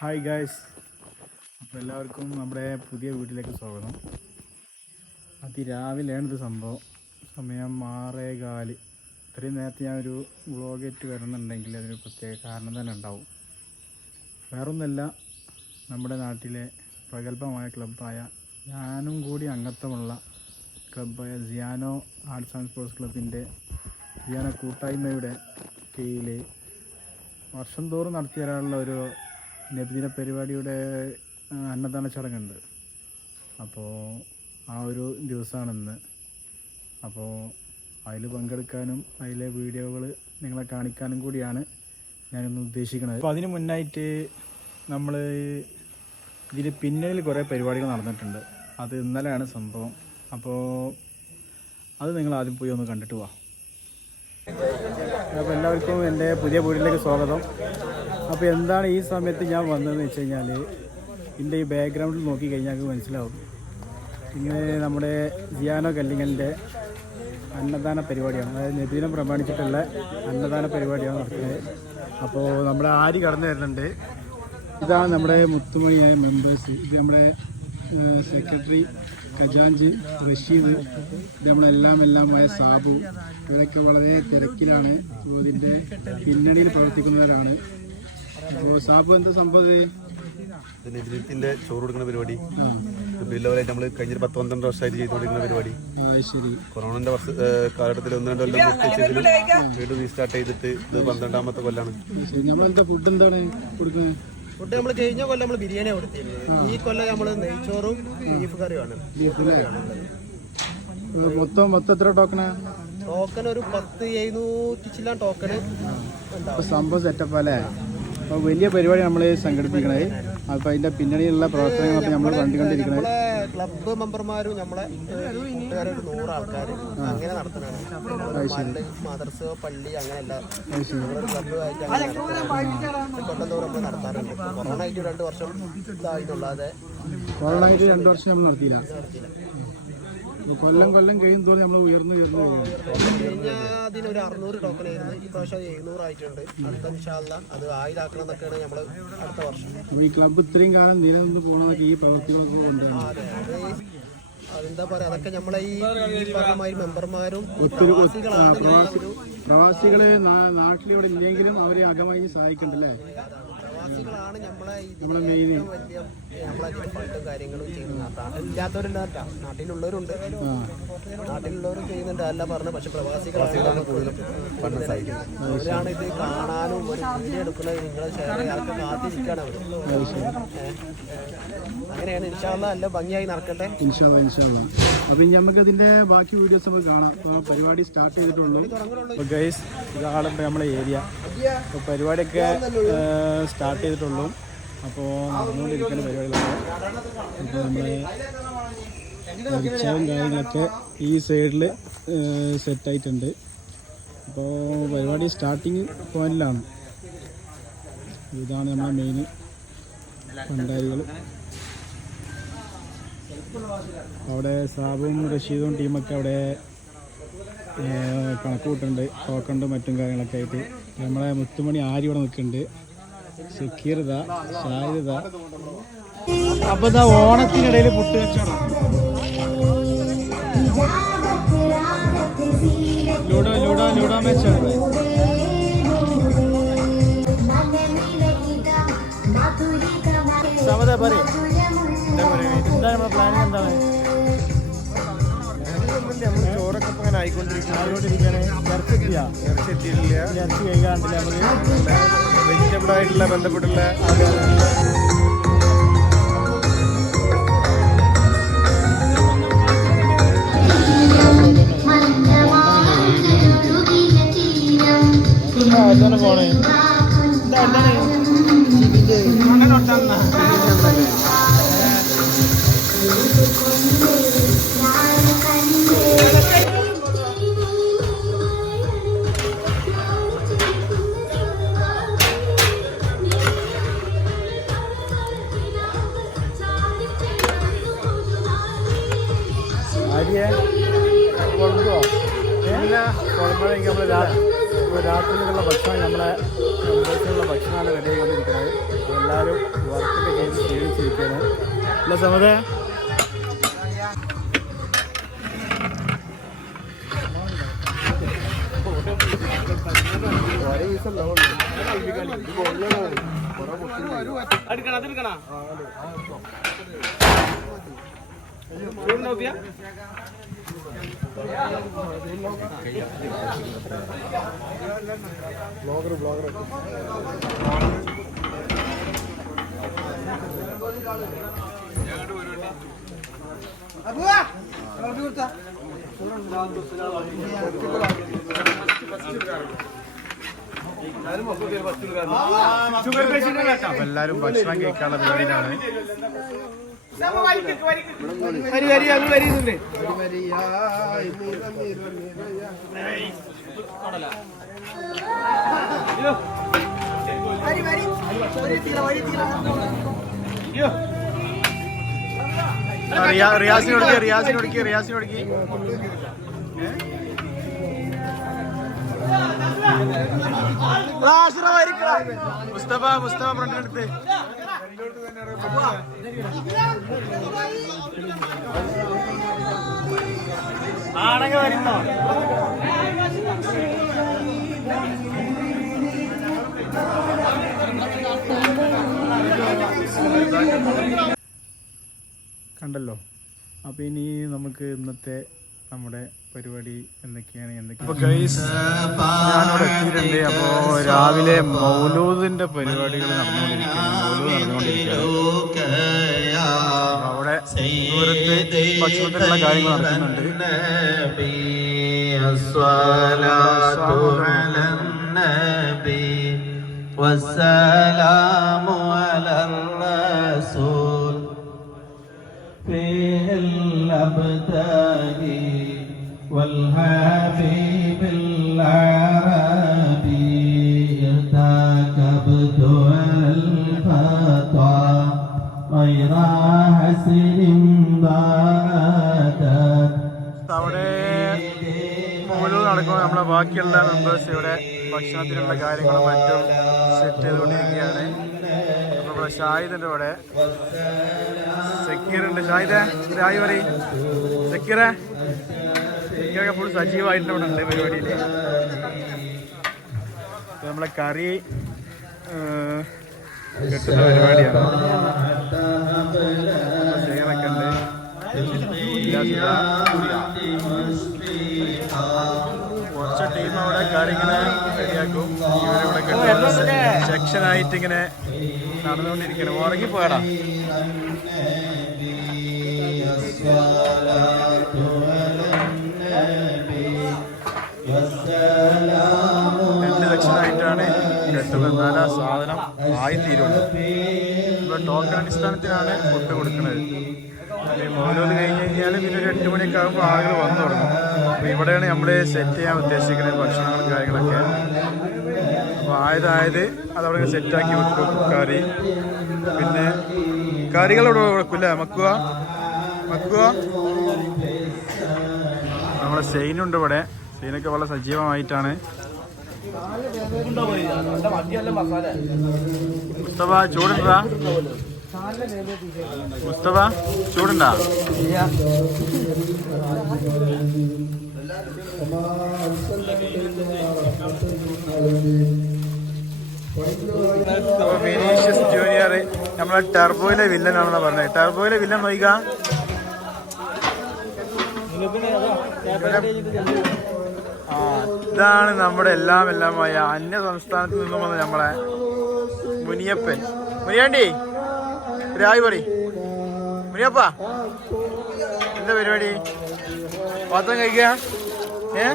Hi guys അപ്പോൾ എല്ലാവർക്കും നമ്മുടെ പുതിയ വീട്ടിലേക്ക് സ്വാഗതം. അതിരാവിലെയാണ് ഇത് സംഭവം. സമയം ആറേ കാൽ. ഇത്രയും നേരത്തെ ഞാൻ ഒരു വ്ളോഗേറ്റ് വരുന്നുണ്ടെങ്കിൽ അതിന് പ്രത്യേക കാരണം തന്നെ ഉണ്ടാവും. വേറൊന്നുമല്ല നമ്മുടെ നാട്ടിലെ പ്രഗത്ഭമായ ക്ലബ്ബായ ഞാനും കൂടി അംഗത്വമുള്ള ക്ലബ്ബായ സിയാനോ ആർട്സ് ആൻഡ് സ്പോർട്സ് ക്ലബിന്റെ സിയാനോ കൂട്ടായ്മയുടെ കീഴിൽ വർഷം തോറും നടത്തി വരാനുള്ള ഒരു നബിദിന പരിപാടിയുടെ അന്നദാന ചടങ്ങുണ്ട്. അപ്പോൾ ആ ഒരു ദിവസമാണിന്ന് അപ്പോൾ അതിൽ പങ്കെടുക്കാനും അതിലെ വീഡിയോകൾ നിങ്ങളെ കാണിക്കാനും കൂടിയാണ് ഞാനിന്ന് ഉദ്ദേശിക്കുന്നത്. അപ്പോൾ അതിന് മുന്നായിട്ട് നമ്മൾ ഇതിൽ പിന്നിൽ കുറേ പരിപാടികൾ നടന്നിട്ടുണ്ട്. അത് ഇന്നലെയാണ് സംഭവം. അപ്പോൾ അത് നിങ്ങൾ ആദ്യം പോയി ഒന്ന് കണ്ടിട്ട് പോവാം അപ്പോൾ എല്ലാവർക്കും എന്റെ പുതിയ വീട്ടിലേക്ക് സ്വാഗതം. അപ്പോൾ എന്താണ് ഈ സമയത്ത് ഞാൻ വന്നതെന്ന് വെച്ച് കഴിഞ്ഞാൽ എന്റെ ഈ ബാക്ക്ഗ്രൗണ്ടിൽ നോക്കി കഴിഞ്ഞാൽ മനസ്സിലാവും. ഇങ്ങനെ നമ്മുടെ ജിയാനോ കല്ലിങ്ങലിന്റെ അന്നദാന പരിപാടിയാണ്. അതായത് നബീനം പ്രമാണിച്ചിട്ടുള്ള അന്നദാന പരിപാടിയാണ് നടത്തുന്നത് അപ്പോൾ നമ്മുടെ ആരി കടന്നു വരുന്നുണ്ട്? ഇതാണ് നമ്മുടെ മുത്തുമണിയായ മെമ്പേഴ്സ് ഇത് നമ്മുടെ സെക്രട്ടറി ഖജാൻജി റഷീദ് ഇത് നമ്മളെല്ലാം എല്ലാമായ സാബു. ഇവരൊക്കെ വളരെ തിരക്കിലാണ്. ഇതിന്റെ പിന്നണിയിൽ പ്രവർത്തിക്കുന്നവരാണ്. സാബു എന്താ സംഭവം ഇത്? നെജിലിത്തിന്റെ ചോറ് കൊടുക്കുന്ന പരിപാടി. നമ്മൾ നമ്മൾ കഴിഞ്ഞ ഒരു പത്ത് പന്ത്രണ്ട് വർഷമായിട്ട് കൊടുക്കുന്ന പരിപാടി. കൊറോണന്റെ വർഷ കാലഘട്ടത്തിൽ ഒന്ന് രണ്ട് കൊല്ലം നിർത്തിച്ചെങ്കിലും വീണ്ടും റീസ്റ്റാർട്ട് ചെയ്തിട്ട് ഇത് പന്ത്രണ്ടാമത്തെ കൊല്ലാണ്. ഫുഡ് എന്താണ് കൊടുക്കുന്നത്? ഫുഡ് നമ്മൾ കഴിഞ്ഞ കൊല്ലം നമ്മൾ ബിരിയാണി കൊടുത്തിരുന്നത്. ഈ കൊല്ലം നമ്മൾ നെയ്ച്ചോറും ബീഫ് കറിയുമാണ്. മൊത്തം മൊത്തം എത്ര ടോക്കണാ ടോക്കൺ ഒരു പത്ത് എഴുന്നൂറ്റി ചില്ലാൻ ടോക്കൺ സംഭവം സെറ്റപ്പ് അല്ലേ അപ്പോൾ വലിയ പരിപാടി നമ്മൾ സംഘടിപ്പിക്കണത് അപ്പോൾ അതിന്റെ പിന്നണിയിലുള്ള പ്രവർത്തനങ്ങളൊക്കെ നമ്മൾ കണ്ടുകൊണ്ടിരിക്കണത് നമ്മളെ ക്ലബ്ബ് മെമ്പർമാരും നമ്മളെ ഒരു നൂറ് ആൾക്കാർ അങ്ങനെ നടത്തുന്നതാണ്. മദർസ് പള്ളി അങ്ങനെയല്ല. ക്ലബ്ബായിട്ട് അങ്ങനെ നടത്താറുണ്ട്. കൊറോണ ആയിട്ട് രണ്ട് വർഷം ഇതായിട്ടുള്ളതെ കൊറോണ ആയിട്ട് രണ്ട് വർഷം നമ്മൾ നടത്തിയില്ല. കൊല്ലം കൊല്ലം കഴിയും തോറും നമ്മൾ ഉയർന്നു ഉയർന്നു കഴിഞ്ഞ അതിനൊരു അറുന്നൂറ് ടോക്കൺ ആയിരുന്നു. ഈ പ്രാവശ്യം എഴുന്നൂറായിട്ടുണ്ട്. അടുത്ത അത് ആയിരാക്കണം എന്നൊക്കെയാണ് നമ്മൾ അടുത്ത വർഷം. ഈ ക്ലബ്ബ് ഇത്രയും കാലം നിലനിന്ന് പോകണമെന്നൊക്കെ ഈ പ്രവൃത്തികളൊക്കെ കൊണ്ടാണ് അതെ അത് അതെന്താ പറയാ അതൊക്കെ നമ്മളെ ഈ ഈ പറഞ്ഞ മെമ്പർമാരും ഒത്തിരി പ്രവാസികളെ നാട്ടിലിവിടെ ഇല്ലെങ്കിലും അവരെ അകമായി സഹായിക്കണ്ടല്ലേ പ്രവാസികളാണ് നമ്മളെ ഇതിന് മെയിൻ ഏറ്റവും വലിയ നമ്മളെ ഫണ്ടും കാര്യങ്ങളും ചെയ്യുന്നത്. നാട്ടിലില്ലാത്തവരുണ്ട് കേട്ടോ നാട്ടിലുള്ളവരുണ്ട് ആ നാട്ടിലുള്ളവരും ചെയ്യുന്നുണ്ട് അല്ല പറഞ്ഞു പക്ഷെ പ്രവാസികളാണ് കൂടുതലും അവരാണ് ഇത് കാണാനും ഒരു വീഡിയോ എടുക്കുന്നത്. നിങ്ങളെ ഷെയർ ചെയ്യാനൊക്കെ കാത്തിരിക്കുകയാണ് അവർ അത് ശരി. അങ്ങനെയാണ്. ഇൻഷാല്ല നല്ല ഭംഗിയായി നടക്കട്ടെ. ഇൻഷാല്ല ഇൻഷാല്ല അപ്പം നമുക്ക് അതിന്റെ ബാക്കി വീഡിയോസ് നമുക്ക് കാണാം. പരിപാടി സ്റ്റാർട്ട് ചെയ്തിട്ടുള്ളൂ അപ്പോൾ ഗൈസ് ഇതാണ് നമ്മുടെ നമ്മളെ ഏരിയ പരിപാടിയൊക്കെ സ്റ്റാർട്ട് ചെയ്തിട്ടുള്ളൂ. അപ്പോൾ നടന്നുകൊണ്ടിരിക്കുന്ന പരിപാടികളൊക്കെ. അപ്പോൾ നമ്മൾ വെളിച്ചവും കാര്യങ്ങളൊക്കെ ഈ സൈഡിൽ സെറ്റായിട്ടുണ്ട് അപ്പോൾ പരിപാടി സ്റ്റാർട്ടിങ് പോയിന്റിലാണ് ഇതാണ് നമ്മുടെ മെയിൻ ഭണ്ടാരികൾ അവിടെ സാബും റഷീദും ടീമൊക്കെ അവിടെ കണക്ക് കൂട്ടുണ്ട് ടോക്കണ്ട് മറ്റും കാര്യങ്ങളൊക്കെ ആയിട്ട്. നമ്മളെ മുത്തുമണി ആരി ഇവിടെ നിൽക്കുന്നുണ്ട്. സുഖീർത ഷാരിത അപ്പൊ ഇതാ ഓണത്തിനിടയിൽ പുട്ട് കച്ചവടം ലൂഡോ ലൂഡോ ലൂഡോ മാച്ചാണ്. സമത പറയും. എന്താ നമ്മുടെ പ്ലാനിങ് എന്താണ് ചോറൊക്കെ ഇപ്പൊ അങ്ങനെ ആയിക്കൊണ്ടിരിക്കുന്നു ആരോടിരിക്കാണ് ഇറച്ചി എത്തിയാ ഇറച്ചി കഴിക്കാണ്ടില്ല. നമുക്ക് വെജിറ്റബിൾ ആയിട്ടുള്ള ബന്ധപ്പെട്ടുള്ള അതാണ് പോണേ. അരിയെ കുഴമ്പോ കുഴമ്പഴെങ്കിൽ നമ്മൾ രാത്രിയിലുള്ള ഭക്ഷണം നമ്മളെ മെമ്പേഴ്സിനുള്ള ഭക്ഷണമാണ് റെഡി ആയിക്കൊണ്ടിരിക്കുന്നത്. എല്ലാവരും വർക്കൊക്കെ ചെയ്ത് ക്ഷീണിച്ചിരിക്കുകയാണ് അല്ല സമതേ? എല്ലാവരും ഭക്ഷണം കഴിക്കാനുള്ള പരിപാടിയിലാണ്. റിയാ റിയാസിനൊടുക്കി റിയാസിനൊടുക്കി റിയാസിനോട് മുസ്തഫ മുസ്തഫ ഫ്രണ്ടിനടുത്ത് ആണങ്ങ വരുന്നോ കണ്ടല്ലോ. അപ്പോൾ ഇനി നമുക്ക് ഇന്നത്തെ നമ്മുടെ പരിപാടി എന്തൊക്കെയാണ് എന്തൊക്കെയാണ് ഞാനിവിടെ എത്തിയിട്ടുണ്ട് അപ്പോൾ രാവിലെ മൗലൂദിന്റെ പരിപാടികൾ നടന്നുകൊണ്ടിരിക്കുകയാണ് മൗലൂദ് നടന്നുകൊണ്ടിരിക്കുകയാണ് അവിടെ ദൂരത്ത് ഭക്ഷണത്തിനുള്ള കാര്യങ്ങൾ നടക്കുന്നുണ്ട് والسلام على الرسول فيه الأبتاهي والحبيب العربي ارتكبت على الخطا غير حسن ضادت അവിടെ മൗലൂദ് നടക്കുമ്പോൾ നമ്മളെ ബാക്കിയുള്ള മെമ്പേഴ്സ് ഇവിടെ ഭക്ഷണത്തിനുള്ള കാര്യങ്ങളും മറ്റും സെറ്റ് ചെയ്തുകൊണ്ടിരിക്കുകയാണ് അപ്പോൾ ഇവിടെ ഷാഹിദിൻ്റെ ഇവിടെ സക്കീർ ഉണ്ട് ഷാഹിദേ രായി പറയും സക്കീറെ സക്കീറൊക്കെ ഫുൾ സജീവമായിട്ട് ഇവിടെ ഉണ്ട് പരിപാടിയിൽ നമ്മളെ കറി കിട്ടുന്ന പരിപാടിയാണ്. ഉണ്ട് കുറച്ച് ടീം അവിടെ കാര്യങ്ങളെ റെഡിയാക്കും. ഇവരിവിടെ കെട്ടുന്ന സെക്ഷൻ ആയിട്ട് ഇങ്ങനെ നടന്നുകൊണ്ടിരിക്കണം ഉറങ്ങിപ്പോയടാ. രണ്ട് ആ സാധനം ആയിത്തീരുള്ളൂ. തീരുള്ളൂ ഇവിടെ ടോക്കൺ അടിസ്ഥാനത്തിലാണ് ഫുഡ് കൊടുക്കുന്നത്. മൗലൂദ് കഴിഞ്ഞ് കഴിഞ്ഞാൽ പിന്നെ ഒരു എട്ട് മണിയൊക്കെ ആകുമ്പോൾ ആളുകൾ വന്നു തുടങ്ങും. അപ്പോൾ ഇവിടെയാണ് നമ്മൾ സെറ്റ് ചെയ്യാൻ ഉദ്ദേശിക്കുന്നത് ഭക്ഷണങ്ങളും കാര്യങ്ങളൊക്കെ. അപ്പോൾ ആയതായത് അതവിടെ സെറ്റാക്കി വെക്കും കറി. പിന്നെ കറികളോട് വെക്കില്ല മക്കുക മക്കുക നമ്മളെ സെയിനുണ്ട് ഇവിടെ. സെയിനൊക്കെ വളരെ സജീവമായിട്ടാണ്. മുസ്തഫ ചൂടുണ്ടാ? മുസ്തഫ ചൂടുണ്ടാ? വിനീഷ്യസ് ജൂനിയർ നമ്മളെ ടെർബോയിലെ വില്ലനാണെന്ന് പറഞ്ഞത് ടർബോയിലെ വില്ലൻ നോയിക്ക. ആ ഇതാണ് നമ്മുടെ എല്ലാം എല്ലാമായ അന്യ സംസ്ഥാനത്ത് നിന്നും വന്ന നമ്മളെ മുനിയപ്പൻ. മുനിയാണ്ടി രായി പറ മുനിയപ്പ എന്താ പരിപാടി? പാത്രം കഴിക്കുക ഏ?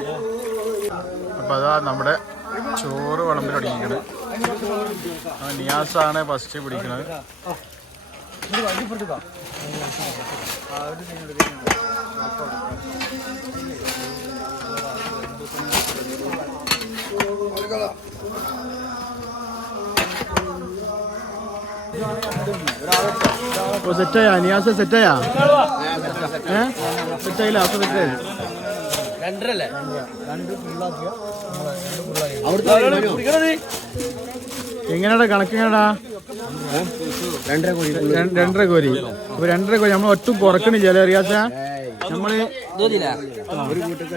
അപ്പൊ അതാ നമ്മുടെ ചോറ് വിളമ്പിൽ തുടങ്ങിയിരിക്കണത് ആ നിയാസാണ് ഫസ്റ്റ് പിടിക്കണത്. ഓ സെറ്റായ നിയാസ സെറ്റായാ ഏ സെറ്റായില്ല അപ്പൊ സെറ്റായി എങ്ങനെയാടാ കണക്ക് എങ്ങനെയാടാ? രണ്ടര കോരി രണ്ടര കോരി അപ്പൊ രണ്ടര കോരി നമ്മൾ ഒട്ടും കുറക്കണില്ല അറിയാത്ത നമ്മൾ ഒരു വീട്ടിൽ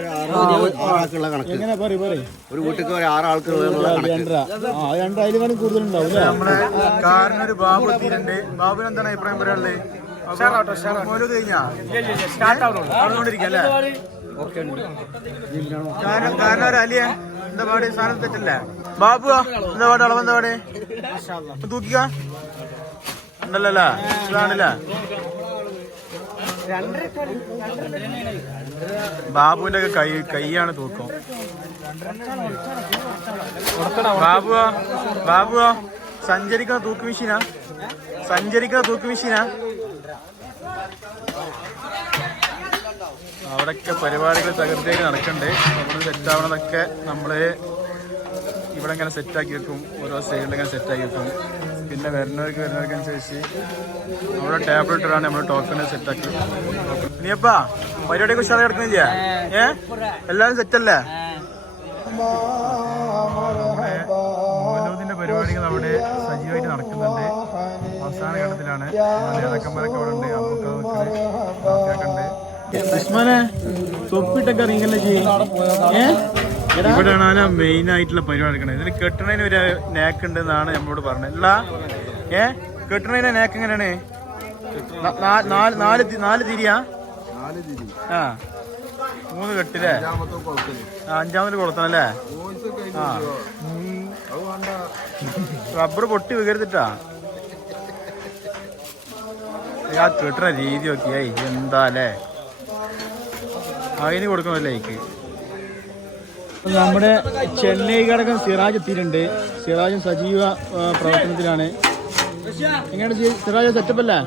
ആറാൾക്കുള്ള കണക്ക്. എങ്ങനെ? പറയും പറയും. ഒരു വീട്ടിൽ ഒരു ആറാൾക്കുള്ള രണ്ടര ആ അത് രണ്ട് അതിലും കൂടുതലുണ്ടാവും നമ്മുടെ കാറിനൊരു ബാബു എത്തിയിട്ടുണ്ട്. ബാബുവിന് എന്താണ് അഭിപ്രായം പറയാനുള്ളത്? കാരണം കാരണം ഒരു അലിയ എന്താ പാട് സാധനം തെറ്റല്ലേ? ബാബു എന്താ പാട് പാട് തൂക്കിക്ക. ഉണ്ടല്ലോ ഇതാണല്ലേ? ബാബുവിന്റെ ഒക്കെ കൈ കൈയാണ് തൂക്കം. ബാബുവോ ബാബുവോ സഞ്ചരിക്കുന്ന തൂക്ക് മെഷീനാ? സഞ്ചരിക്കുന്ന തൂക്ക് മെഷീനാ? അവിടെയൊക്കെ പരിപാടികൾ തകർത്തേക്ക് നടക്കണ്ടേ നമ്മൾ സെറ്റ് ആവണതൊക്കെ നമ്മൾ ഇവിടെ ഇങ്ങനെ സെറ്റ് ആക്കി വെക്കും. ഓരോ സൈഡിൽ ഇങ്ങനെ സെറ്റ് ആക്കി വെക്കും. പിന്നെ വരുന്നവർക്ക് വരുന്നവർക്ക് അനുസരിച്ച് നമ്മുടെ ടേബിൾ ഇട്ടിട്ടാണ് നമ്മൾ ടോക്കൺ സെറ്റ് ആക്കി. നീയപ്പാ പരിപാടിയൊക്കെ ഉഷാറായി കിടക്കുന്നില്ല? ഏ? എല്ലാരും സെറ്റല്ലേ അല്ലേ? മോനൂദിന്റെ പരിപാടികൾ അവിടെ സജീവമായിട്ട് നടക്കുന്നുണ്ട്. അവസാന ഘട്ടത്തിലാണ്. നേതാക്കന്മാരൊക്കെ അവിടെ ഉണ്ട്. അപ്പൊക്കെ ഉണ്ട്. ഉസ്മാനെ തൊപ്പിട്ടൊക്കെ അറിയിക്കല്ലേ ചെയ്യും? ഇവിടെയാണ് മെയിൻ ആയിട്ടുള്ള പരിപാടി എടുക്കണത് ഇതിന് കെട്ടണതിന് ഒരു നേക്ക് ഉണ്ട് എന്നാണ് നമ്മളോട് പറഞ്ഞത്. അല്ല ഏ? കെട്ടണതിന്റെ നേക്ക് എങ്ങനെയാണ്? നാല് നാല് തിരിയാ? ആ. മൂന്ന് കെട്ടില്ലേ? അഞ്ചാമത് കൊളുത്തണം അല്ലേ ആ. റബ്ബർ പൊട്ടി വികരുത്തിട്ടാ ആ കെട്ടണ രീതി നോക്കിയായി എന്താ അല്ലേ? അതിന് കൊടുക്കണമല്ലേ എനിക്ക് നമ്മുടെ ചെന്നൈ ഘടകം സിറാജ് എത്തിയിട്ടുണ്ട്. സിറാജും സജീവ പ്രവർത്തനത്തിലാണ്. എങ്ങനെയാണ് സിറാജ് സെറ്റപ്പ് അല്ലേ?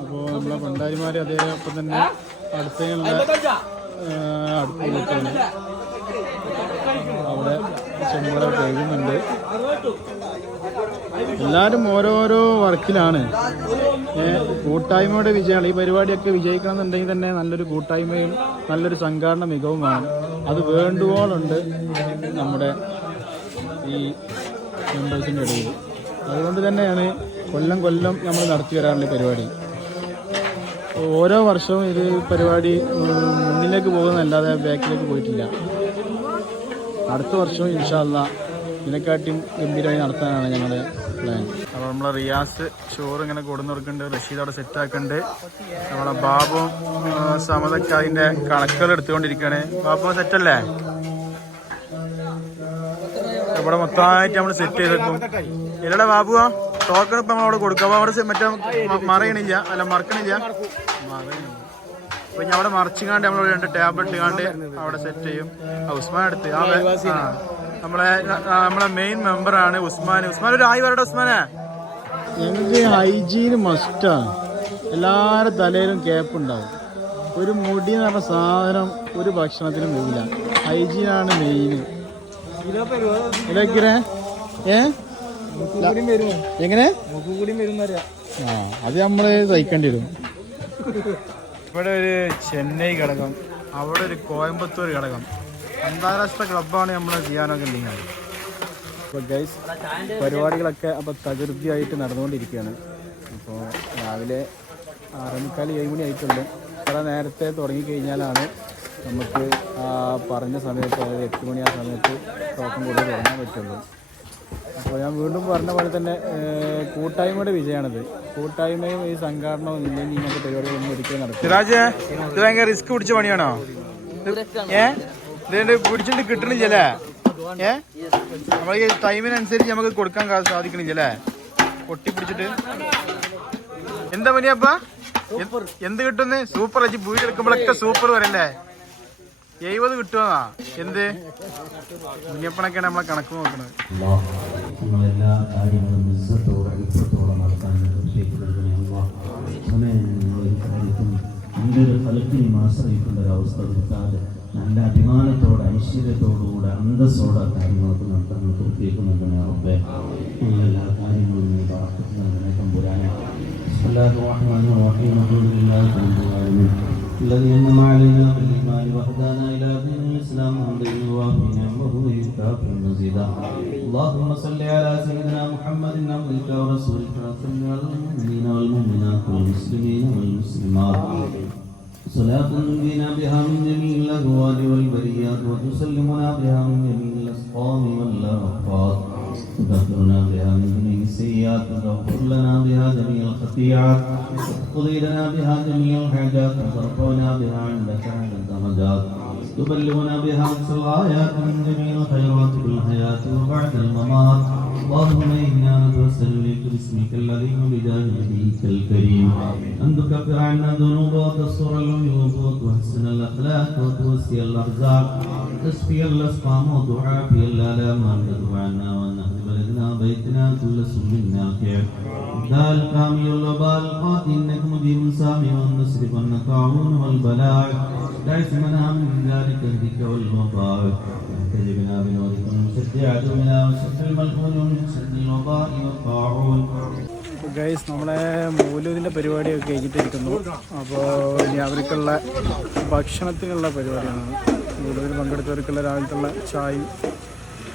അപ്പോ നമ്മളെ ഭണ്ഡാരിമാര് അതേപോലെ തന്നെ അടുത്തുള്ള അടുത്തുള്ള അവിടെ ചെമ്പള കഴുകുന്നുണ്ട് എല്ലാവരും ഓരോരോ വർക്കിലാണ്. കൂട്ടായ്മയുടെ വിജയമാണ്. ഈ പരിപാടിയൊക്കെ വിജയിക്കണം എന്നുണ്ടെങ്കിൽ തന്നെ നല്ലൊരു കൂട്ടായ്മയും നല്ലൊരു സംഘാടന മികവുമാണ്. അത് വേണ്ടുവോളുണ്ട് നമ്മുടെ ഈ മെമ്പേഴ്സിന്റെ ഇടയിൽ. അതുകൊണ്ട് തന്നെയാണ് കൊല്ലം കൊല്ലം നമ്മൾ നടത്തി വരാറുള്ള പരിപാടി. ഓരോ വർഷവും ഇത് പരിപാടി മുന്നിലേക്ക് പോകുന്നതല്ലാതെ ബാക്കിലേക്ക് പോയിട്ടില്ല. അടുത്ത വർഷവും ഇൻഷാല്ല ഇതിനെക്കാട്ടിയും ഗംഭീരമായി നടത്താനാണ് ഞങ്ങളുടെ പ്ലാൻ. അപ്പോൾ നമ്മളെ റിയാസ് ചോറ് ഇങ്ങനെ കൊടുന്നു കൊടുക്കുന്നുണ്ട് റഷീദ് അവിടെ സെറ്റ് ആക്കുന്നുണ്ട്. നമ്മളെ ബാബു സമതൊക്കെ അതിന്റെ കണക്കുകൾ എടുത്തുകൊണ്ടിരിക്കുകയാണ്. ബാബു സെറ്റല്ലേ ഇവിടെ മൊത്തമായിട്ട് നമ്മൾ സെറ്റ് ചെയ്തേക്കും. എല്ലാടെ ബാബുവാ. ടോക്കൺ ഇപ്പം നമ്മൾ അവിടെ കൊടുക്കും. അപ്പൊ അവിടെ മറ്റേ മറയണില്ല. അല്ല മറക്കണില്ല. അപ്പം ഞാൻ അവിടെ മറിച്ചുകാണ്ട് നമ്മൾ രണ്ട് ടാബ് ഇട്ടുകാണ്ട് അവിടെ സെറ്റ് ചെയ്യും. ആ ഉസ്മാൻ എടുത്ത് ആ നമ്മളെ നമ്മളെ മെയിൻ മെമ്പറാണ് ഉസ്മാൻ ഉസ്മാൻ ഒരു ആയി വരട്ടെ ഉസ്മാനെ. ഞങ്ങൾക്ക് ഹൈജീൻ മസ്റ്റാണ് എല്ലാവരുടെ തലയിലും ക്യാപ്പ് ഉണ്ടാവും. ഒരു മുടി എന്ന് പറഞ്ഞ സാധനം ഒരു ഭക്ഷണത്തിനും പോകില്ല ഹൈജീനാണ് മെയിൻ ഇതൊക്കെ ഏ? എങ്ങനെ? ആ അത് നമ്മൾ സഹിക്കേണ്ടി വരും. ഇവിടെ ഒരു ചെന്നൈ ഘടകം അവിടെ ഒരു കോയമ്പത്തൂർ ഘടകം. അന്താരാഷ്ട്ര ക്ലബ്ബാണ് നമ്മൾ ചെയ്യാനൊക്കെ ഉണ്ടെങ്കിൽ അപ്പോൾ ഗൈസ് പരിപാടികളൊക്കെ അപ്പോൾ തകൃതിയായിട്ട് നടന്നുകൊണ്ടിരിക്കുകയാണ്. അപ്പോൾ രാവിലെ ആറേമുക്കാൽ ഏഴ് മണി ആയിട്ടുണ്ട്. ഇത്ര നേരത്തെ തുടങ്ങിക്കഴിഞ്ഞാലാണ് നമുക്ക് ആ പറഞ്ഞ സമയത്ത് അതായത് എട്ട് മണി ആ സമയത്ത് ടോക്കൺ കൂടുതൽ തുടങ്ങാൻ പറ്റുള്ളൂ. അപ്പോൾ ഞാൻ വീണ്ടും പറഞ്ഞ പോലെ തന്നെ കൂട്ടായ്മയുടെ വിജയമാണിത്. കൂട്ടായ്മയും ഈ സംഘാടനവും ഇല്ലെങ്കിൽ ഇങ്ങനത്തെ പരിപാടികളൊന്നും ഒരിക്കലും നടക്കും ഭയങ്കര റിസ്ക് പിടിച്ച പണിയാണോ? ഏ? ഇതുകൊണ്ട് പിടിച്ചിട്ട് കിട്ടണില്ലല്ലേ ഏ? നമ്മൾ ഈ ടൈമിനനുസരിച്ച് നമുക്ക് കൊടുക്കാൻ സാധിക്കണില്ലല്ലേ പൊട്ടി പിടിച്ചിട്ട് എന്താ പനിയപ്പ എന്ത് കിട്ടുന്നേ? സൂപ്പർ അജി വീട് എടുക്കുമ്പോഴൊക്കെ സൂപ്പർ വരല്ലേ എഴുപത് കിട്ടുവാ എന്ത്? മുനിയപ്പണൊക്കെയാണ് നമ്മളെ കണക്ക് നോക്കുന്നത് ഒരു അവസ്ഥ അഭിമാനത്തോടെ ഐശ്വര്യത്തോടുകൂടെ അന്തസ്സോടെ കാര്യങ്ങളൊക്കെ നടത്താൻ തോക്കിയേക്കുന്നതിനെ ഉറപ്പേ കാര്യങ്ങളും الذي أنعم علينا بالإيمان وهدانا إلى دين الإسلام حمدا يوافي نعمه ويكافئ مزيدا اللهم صل على سيدنا محمد عبدك ورسولك وسلم على المؤمنين والمؤمنات والمسلمين والمسلمات. صلاة تنجينا بها من جميع الأهوال والبريات وتسلمنا بها من جميع الأسقام والآفات وتغفرنا بها من جميع السيئات وتغفر لنا بها جميع الخطيئات وتقضي لنا بها جميع الحاجات وترفعنا بها عندك عند الدرجات تبلغنا بها أقصى الغايات من جميع الخيرات في الحياة وبعد الممات اللهم إنا نتوسل إليك باسمك الذي بجاه نبيك الكريم. أن تكفر عنا الذنوب وتستر العيوب وتحسن الأخلاق وتوسع الأرزاق. تشفي الأسقام وتعافي الآلام. وأن تتوب عنا وأن نهدم لنا بيتنا كل سم نافع دال الكامل والوباء القاتل إنك مجيب سامع. ونصرف عنك عون والبلاء. ليس منها من ذلك الذك والوباء اهتدبنا بنورك المشجع عدونا وشد الملعون ومن شد الوباء والطاعون ഗൈസ് നമ്മളെ മൂലൂരിൻ്റെ പരിപാടിയൊക്കെ കഴിഞ്ഞിട്ടിരിക്കുന്നു അപ്പോൾ ഇനി അവർക്കുള്ള ഭക്ഷണത്തിനുള്ള പരിപാടിയാണ് മൂലൂരിൽ പങ്കെടുത്തവർക്കുള്ള രാവിലത്തുള്ള ചായയും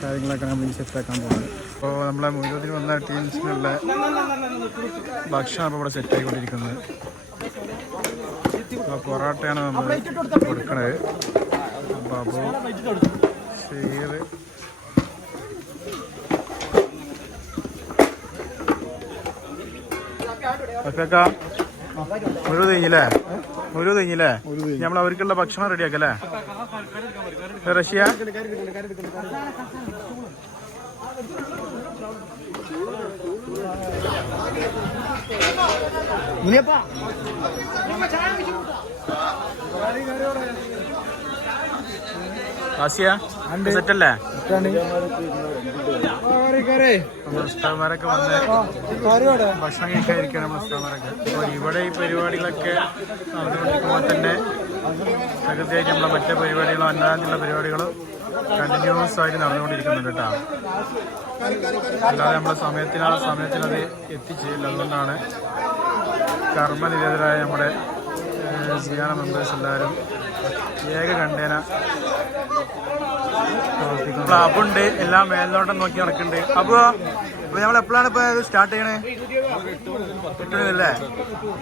കാര്യങ്ങളൊക്കെ നമ്മൾ സെറ്റാക്കാൻ പോകുന്നത് അപ്പോൾ നമ്മളെ മൂലൂരിൽ വന്ന ടീംസിനുള്ള ഭക്ഷണം അപ്പോൾ ഇവിടെ സെറ്റായിക്കൊണ്ടിരിക്കുന്നത് അപ്പോൾ പൊറോട്ടയാണ് നമ്മൾ കൊടുക്കണത് അപ്പോൾ അപ്പോൾ ഒക്കെക്കാ മുഴുവൻ കഴിഞ്ഞില്ലേ മുഴുവൻ കഴിഞ്ഞില്ലേ നമ്മൾ അവർക്കുള്ള ഭക്ഷണം റെഡിയാക്കല്ലേ? റഷ്യ? ആസിയ? സെറ്റല്ലേ? നമ്മൾ ഉസ്താദ്മാരൊക്കെ വന്ന് ഭക്ഷണം കഴിക്കാതിരിക്കുകയാണ് നമ്മൾ ഉസ്താദ്മാരൊക്കെ അപ്പോൾ ഇവിടെ ഈ പരിപാടികളൊക്കെ നടന്നുകൊണ്ടിരിക്കുമ്പോൾ തന്നെ പ്രകൃതിയായിട്ട് നമ്മളെ മറ്റേ പരിപാടികളും അല്ലാതെയുള്ള പരിപാടികളും കണ്ടിന്യൂസ് ആയിട്ട് നടന്നുകൊണ്ടിരിക്കുന്നുണ്ട് കേട്ടോ. അല്ലാതെ നമ്മളെ സമയത്തിന് ആ സമയത്തിനത് എത്തിച്ചില്ല. അതുകൊണ്ടാണ് കർമ്മനിരതരായ നമ്മുടെ സിയാന മെമ്പേഴ്സ് എല്ലാവരും ഏക കണ്ടേന അബുണ്ട് എല്ലാം മേൽനോട്ടം നോക്കി നടക്കുന്നുണ്ട്. അപ്പൊ അപ്പൊ നമ്മൾ എപ്പോഴാണ് ഇപ്പൊ സ്റ്റാർട്ട് ചെയ്യണേ? എട്ട് മണി അല്ലേ?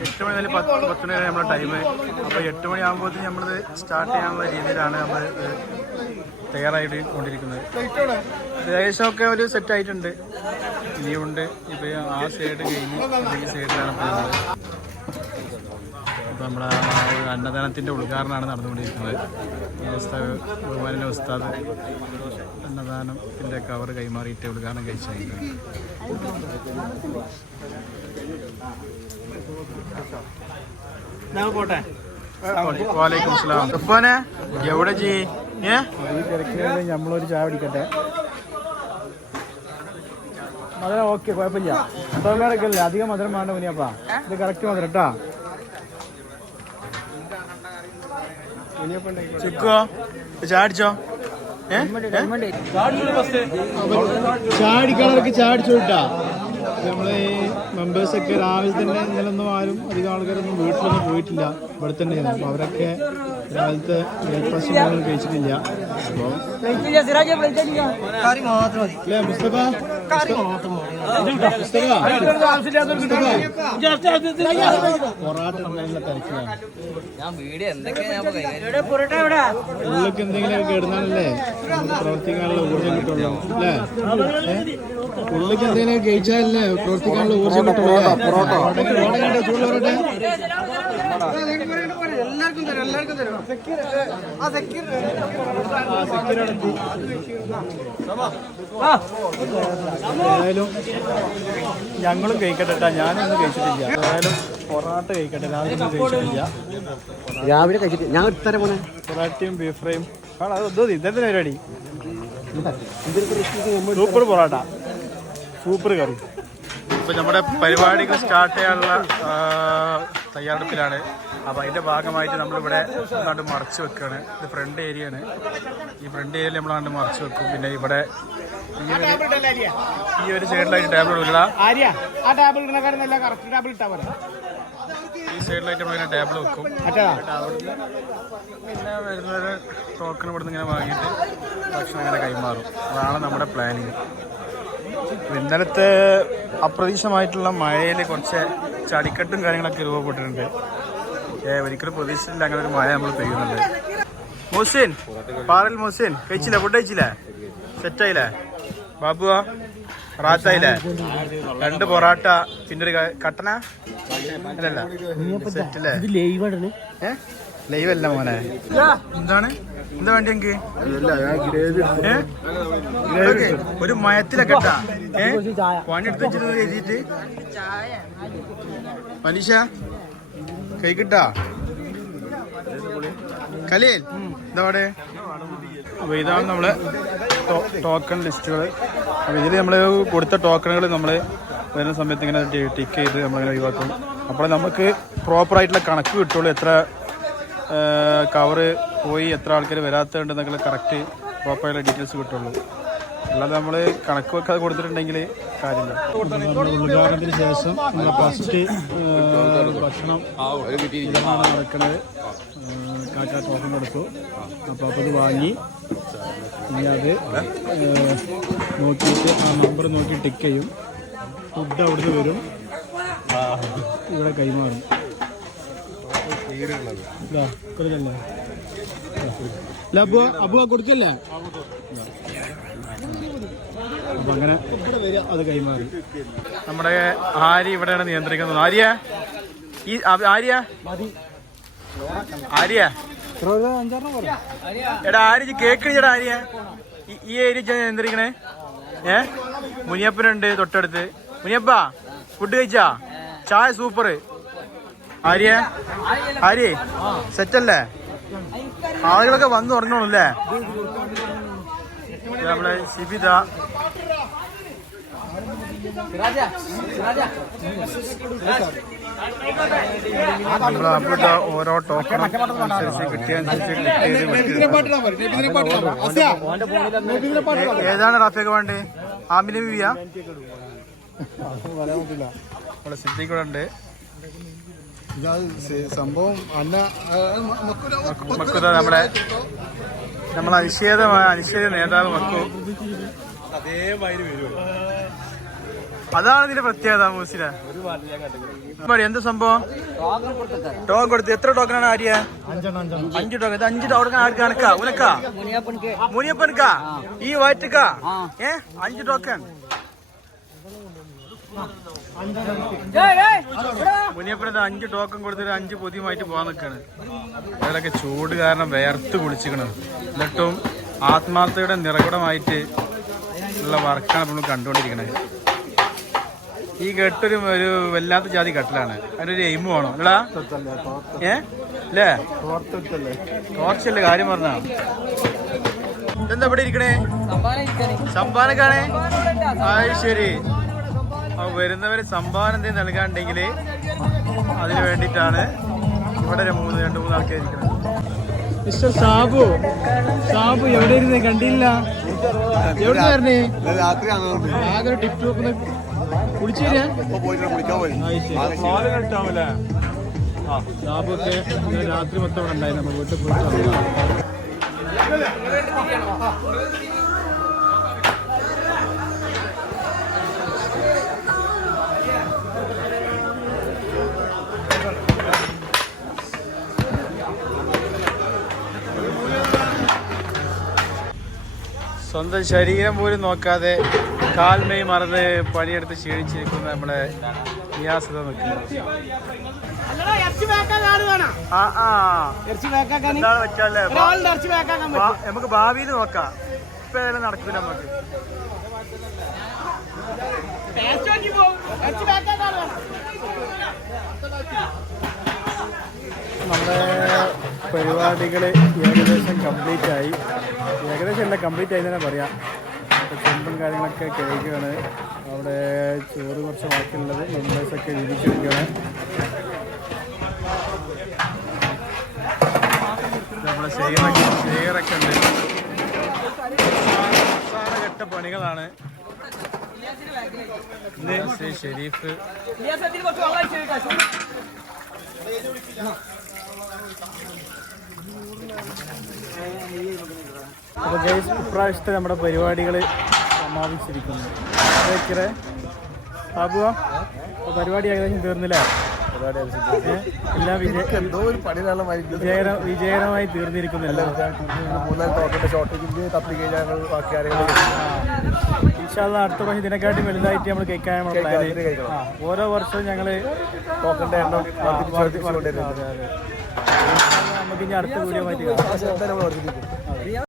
എട്ട് മണി മുതൽ പത്ത് പത്ത് മണി വരെ നമ്മുടെ ടൈം അപ്പൊ എട്ട് മണി ആകുമ്പോഴത്തേക്ക് നമ്മളിത് സ്റ്റാർട്ട് ചെയ്യാനുള്ള രീതിയിലാണ് നമ്മൾ തയ്യാറായിട്ട് കൊണ്ടിരിക്കുന്നത്. ഏകദേശം ഒക്കെ ഒരു സെറ്റ് ആയിട്ടുണ്ട്. ഇനിയുണ്ട് ഇപ്പൊ ആ സൈഡ് കഴിഞ്ഞ് ഈ സൈഡിലാണ് പോകുന്നത്. നമ്മുടെ അന്നദാനത്തിന്റെ ഉദ്ഘാടനമാണ് നടന്നുകൊണ്ടിരിക്കുന്നത്. ഉസ്താദ് ബഹുമാനിന്റെ ഉസ്താദ് അന്നദാനത്തിന്റെ കവർ കൈമാറിയിട്ട് ഉദ്ഘാടനം കഴിച്ചായിരുന്നു പോട്ടെ. വാലേക്കും അസ്സലാം. ഉപ്പാനെ എവിടെ ജി? ഏ? നമ്മളൊരു ചായ പിടിക്കട്ടെ മധുരം ഓക്കെ കുഴപ്പമില്ല. മുത്തമ്മേടൊക്കെ അല്ലേ അധികം മധുരം വേണ്ട മുനിയപ്പാ. ഇത് കറക്റ്റ് മധുരം കേട്ടാ ചിക്കോ ചാടിച്ചോ? ചാടിക്കണവർക്ക് ചാടിച്ചു വിട്ടാ. നമ്മളെ മെമ്പേഴ്സ് ഒക്കെ രാവിലെ തന്നെ ഇന്നലൊന്നും ആരും അധികം ആൾക്കാരൊന്നും വീട്ടിലൊന്നും പോയിട്ടില്ല. ഇവിടെ തന്നെയാണ്. അപ്പോൾ അവരൊക്കെ രാവിലത്തെ ബ്രേക്ക്ഫാസ്റ്റ് ഒന്നും കഴിച്ചിട്ടില്ല. അപ്പോൾ അല്ലേ മുസ്തഫ? പൊറാട്ട തിരക്കിലാണ് ഉള്ളിലേക്ക് എന്തെങ്കിലും കിടന്നാലല്ലേ നമുക്ക് പ്രവർത്തിക്കാനുള്ള ഊർജം കിട്ടുള്ളൂ അല്ലേ? ഉള്ളിലേക്ക് എന്തെങ്കിലും കഴിച്ചാലല്ലേ പ്രവർത്തിക്കാനുള്ള ഊർജം കിട്ടുള്ളൂ ചൂട് പൊറോട്ടെ. എല്ലാവർക്കും തരും എല്ലാവർക്കും തരും. ആ സെക്യൂർ ഏതായാലും ഞങ്ങളും കഴിക്കട്ടെ ട്ടാ. ഞാനൊന്നും കഴിച്ചിട്ടില്ല. ഏതായാലും പൊറോട്ട കഴിക്കട്ടെ. രാവിലെ ഒന്നും കഴിച്ചിട്ടില്ല. രാവിലെ കഴിച്ചിട്ട് ഞാൻ ഇത്തരം പോണേ പൊറാട്ടയും ബീഫ് ഫ്രൈയും ആണ് അത് പരിപാടി? സൂപ്പർ പൊറാട്ട. സൂപ്പർ കറി. ഇപ്പൊ നമ്മുടെ പരിപാടികൾ സ്റ്റാർട്ട് ചെയ്യാനുള്ള തയ്യാറെടുപ്പിലാണ്. അപ്പോൾ അതിന്റെ ഭാഗമായിട്ട് നമ്മളിവിടെ അതാണ്ട് മറച്ച് വെക്കുകയാണ് ഇത് ഫ്രണ്ട് ഏരിയ ആണ്. ഈ ഫ്രണ്ട് ഏരിയയിൽ നമ്മളാണ്ട് മറച്ച് വെക്കും. പിന്നെ ഇവിടെ ഈ ഒരു സൈഡിലായിട്ട് ടേബിൾ പോലെ ഈ സൈഡിലായിട്ട് നമ്മളിങ്ങനെ ടേബിൾ വെക്കും. പിന്നെ വരുന്നൊരു ടോക്കൺ ഇവിടുന്ന് ഇങ്ങനെ വാങ്ങിയിട്ട് ഭക്ഷണം ഇങ്ങനെ കൈമാറും. അതാണ് നമ്മുടെ പ്ലാനിങ് ഇന്നലത്തെ അപ്രതീക്ഷിതമായിട്ടുള്ള മഴയിൽ കുറച്ച് ചടിക്കെട്ടും കാര്യങ്ങളൊക്കെ രൂപപ്പെട്ടിട്ടുണ്ട്. ഏ, ഒരിക്കലും പ്രതീക്ഷിച്ചില്ല അങ്ങനെ ഒരു മഴ നമ്മൾ പെയ്യുന്നുണ്ട്. മൊഹസിൻ പാറൽ മൊഹസിൻ. കഴിച്ചില്ല? ഫുഡ് കഴിച്ചില്ലേ? സെറ്റായില്ലേ ബാബുവാ റാത്തായില്ലേ? രണ്ട് പൊറാട്ട പിന്നെ ഒരു കട്ടന? അല്ലല്ല. സെറ്റല്ലേ ഏ? ലൈവ് അല്ല മോനെ. എന്താണ്? എന്താ വേണ്ടി എനിക്ക് ഒരു മയത്തിലൊക്കെ ഏ? പണിയെടുത്ത് വെച്ചിട്ട് എഴുതിയിട്ട്. മനീഷ കിട്ടാ കലിയൽ എന്താ അവിടെ? അപ്പൊ ഇതാണ് നമ്മളെ ടോക്കൺ ലിസ്റ്റുകൾ അപ്പൊ ഇതിൽ നമ്മൾ കൊടുത്ത ടോക്കണുകൾ നമ്മൾ വരുന്ന സമയത്ത് ഇങ്ങനെ ടിക്ക് ചെയ്ത് നമ്മളിങ്ങനെ ഒഴിവാക്കും. അപ്പോൾ നമുക്ക് പ്രോപ്പർ ആയിട്ടുള്ള കണക്ക് കിട്ടുള്ളൂ എത്ര കവറ് പോയി എത്ര ആൾക്കാർ വരാത്തുണ്ടെന്നൊക്കെ കറക്റ്റ് പ്രോപ്പറായിട്ടുള്ള ഡീറ്റെയിൽസ് കിട്ടുള്ളൂ. അല്ലാതെ നമ്മൾ കണക്ക് വെക്കാതെ കൊടുത്തിട്ടുണ്ടെങ്കിൽ ഉദ്ഘാടനത്തിന് ശേഷം നമ്മളെ ഫസ്റ്റ് ഭക്ഷണം ഇതാണ് നടക്കുന്നത്. കാറ്റാ ടോക്കൺ കൊടുത്തു. അപ്പോൾ അപ്പോൾ അത് വാങ്ങി ഇനി അത് നോക്കിയിട്ട് ആ നമ്പർ നോക്കി ടിക്ക് ചെയ്യും. ഫുഡ് അവിടുന്ന് വരും. ഇവിടെ കൈമാറും. കൊടുക്കല്ലേ അപ്പോൾ അബു കൊടുക്കല്ലേ? അപ്പൊ അങ്ങനെ അത് കൈമാറി. നമ്മുടെ ആര്യ ഇവിടെയാണ് നിയന്ത്രിക്കുന്നത്. ആര്യ? ഈ ആര്യ? ആര്യ? എടാ ആര്യ കേക്കണിച്ചടാ ആര്യ. ഈ- ഏരിയ നിയന്ത്രിക്കണേ. ഏ? മുനിയപ്പനുണ്ട് തൊട്ടടുത്ത്. മുനിയപ്പ ഫുഡ് കഴിച്ചാ? ചായ സൂപ്പർ ആര്യ? ആര്യ? സെറ്റല്ലേ? ആളുകളൊക്കെ വന്നു അല്ലേ? നമ്മുടെ നമ്മളെ ശിബിത നമ്മൾ ഓരോ ടോക്കൺ അനുസരിച്ച് ഏതാണ് റാഫിയൊക്കെ വേണ്ടേ? ആമിന ബിബിയ നമ്മളെ സിദ്ധിക്കൂടെ ഉണ്ട്. സംഭവം അന്ന മക്കുത നമ്മുടെ നമ്മളെ അനിഷേധമായ അനിശ്ചേത നേതാവ് മക്കു. അതാണ് ഇതിന്റെ പ്രത്യേകത മൂസില. എന്ത് സംഭവം? ടോക്കൺ കൊടുത്തു എത്ര ടോക്കൺ ആണ് ആര്യ? അഞ്ച് ടോക്കൺ അഞ്ച് ടോക്കൺ ആർക്ക് കണക്കാ? ഉനക്കാ? മുനിയപ്പനക്കാ ഈ വയറ്റക്കാ? ഏ? അഞ്ച് ടോക്കൺ. മുനിയപ്പനത് അഞ്ച് ടോക്കൺ കൊടുത്തിട്ട് അഞ്ച് പൊതിയുമായിട്ട് പോകാൻ നിൽക്കാണ് അതിലൊക്കെ ചൂട് കാരണം വേർത്ത് കുളിച്ചിക്കണത് എന്നിട്ടും ആത്മാർത്ഥയുടെ നിറകുടമായിട്ട് ഉള്ള വർക്കാണ് നമ്മൾ കണ്ടുകൊണ്ടിരിക്കണത് ഈ കെട്ടൊരു ഒരു വല്ലാത്ത ജാതി കെട്ടലാണ്. അതിനൊരു എയിം വേണം. അല്ലടാ ഏ? അല്ലേ? ടോർച്ചല്ലേ കാര്യം പറഞ്ഞാ. എന്താ ഇവിടെ ഇരിക്കണേ? സംഭാവനക്കാണേ അത് ശരി. വരുന്നവര് സംഭാവന എന്തെങ്കിലും നൽകാണ്ടെങ്കിൽ അതിന് വേണ്ടിട്ടാണ് ഇവിടെ ഒരു മൂന്ന് രണ്ട് മൂന്ന് ആൾക്കാർ ഇരിക്കുന്നത് മിസ്റ്റർ സാബു സാബു എവിടെ ഇരുന്ന് കണ്ടില്ല എവിടെ രാത്രി ആകെ ടിപ്പ് ടോപ്പ് കുളിച്ചു വരാ രാത്രി മൊത്തം അവിടെ ഉണ്ടായിരുന്നു. നമ്മൾ വീട്ടിൽ പോയിട്ട് സ്വന്തം ശരീരം പോലും നോക്കാതെ കാൽമേ മറന്ന് പണിയെടുത്ത് ക്ഷീണിച്ചിരിക്കുന്ന നമ്മുടെ നിയാസത നിൽക്കുന്നത് നമുക്ക് ഭാവിയിൽ നോക്കാം. ഇപ്പൊ ഏതായാലും നടക്കില്ല നമുക്ക്. നമ്മുടെ പരിപാടികൾ ഏകദേശം കംപ്ലീറ്റ് ആയി ഏകദേശം എല്ലാം കംപ്ലീറ്റ് ആയി തന്നെ പറയാം. ചെമ്പും കാര്യങ്ങളൊക്കെ കഴിക്കുകയാണ്. അവിടെ ചോറ് കുറച്ച് ബാക്കിയുള്ളത് മെമ്പേഴ്സൊക്കെ ഇരിക്കുകയാണ് നമ്മുടെ ഷെയറൊക്കെ ഷെയറൊക്കെ ഉണ്ട്. അവസാനഘട്ട പണികളാണ്. ശ്രീ ഷെരീഫ്. അപ്പോൾ ഗൈസ് ഇപ്രാവശ്യത്തെ നമ്മുടെ പരിപാടികൾ സമാപിച്ചിരിക്കുന്നു. അതൊക്കെ ബാബുവോ പരിപാടി ഏകദേശം തീർന്നില്ല? എല്ലാ വിജയകരമായി തീർന്നിരിക്കുന്നില്ല. ഇൻഷാല്ല അടുത്ത പ്രാവശ്യം ഇതിനെക്കാട്ടി വലുതായിട്ട് നമ്മൾ കേൾക്കാൻ പ്ലാൻ ഓരോ വർഷവും ഞങ്ങൾ എണ്ണം നമുക്ക് ഇനി അടുത്ത വീഡിയോ മാറ്റി